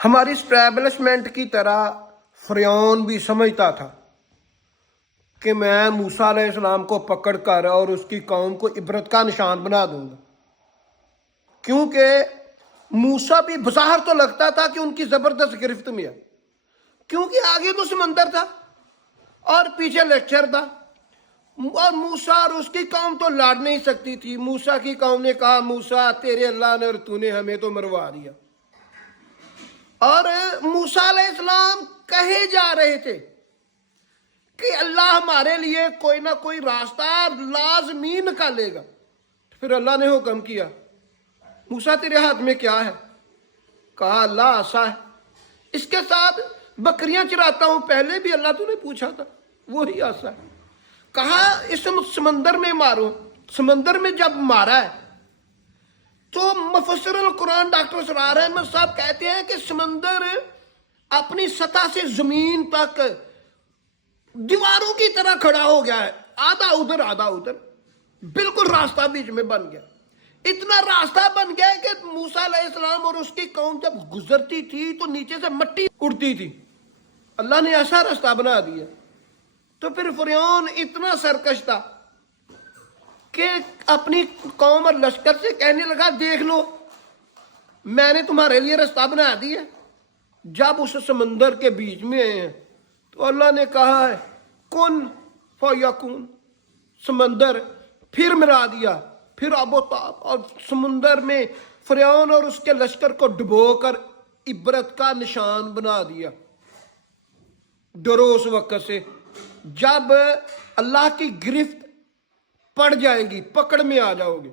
ہماری اسٹیبلشمنٹ کی طرح فرعون بھی سمجھتا تھا کہ میں موسیٰ علیہ السلام کو پکڑ کر اور اس کی قوم کو عبرت کا نشان بنا دوں گا، کیونکہ موسیٰ بھی بظاہر تو لگتا تھا کہ ان کی زبردست گرفت میں ہے، کیونکہ آگے تو سمندر تھا اور پیچھے لیکچر تھا، اور موسیٰ اور اس کی قوم تو لڑ نہیں سکتی تھی۔ موسیٰ کی قوم نے کہا موسیٰ تیرے اللہ نے اور تو نے ہمیں تو مروا دیا، اور موسیٰ علیہ السلام کہے جا رہے تھے کہ اللہ ہمارے لیے کوئی نہ کوئی راستہ لازمی نکالے گا۔ پھر اللہ نے حکم کیا موسیٰ تیرے ہاتھ میں کیا ہے؟ کہا اللہ عصا ہے، اس کے ساتھ بکریاں چراتا ہوں، پہلے بھی اللہ تو نے پوچھا تھا، وہی عصا ہے۔ کہا اس سمندر میں مارو۔ سمندر میں جب مارا ہے تو مفسر القرآن ڈاکٹر سرار احمد صاحب کہتے ہیں کہ سمندر اپنی سطح سے زمین تک دیواروں کی طرح کھڑا ہو گیا ہے، آدھا ادھر آدھا ادھر، بالکل راستہ بیچ میں بن گیا۔ اتنا راستہ بن گیا کہ موسیٰ علیہ السلام اور اس کی قوم جب گزرتی تھی تو نیچے سے مٹی اڑتی تھی۔ اللہ نے ایسا راستہ بنا دیا۔ تو پھر فرعون اتنا سرکش تھا کہ اپنی قوم اور لشکر سے کہنے لگا دیکھ لو میں نے تمہارے لیے راستہ بنا دیا۔ جب اس سمندر کے بیچ میں آئے ہیں تو اللہ نے کہا ہے کن فیکون، سمندر پھر ملا دیا، پھر آب و تاب، اور سمندر میں فرعون اور اس کے لشکر کو ڈبو کر عبرت کا نشان بنا دیا۔ ڈرو اس وقت سے جب اللہ کی گرفت پڑ جائے گی، پکڑ میں آ جاؤ گے۔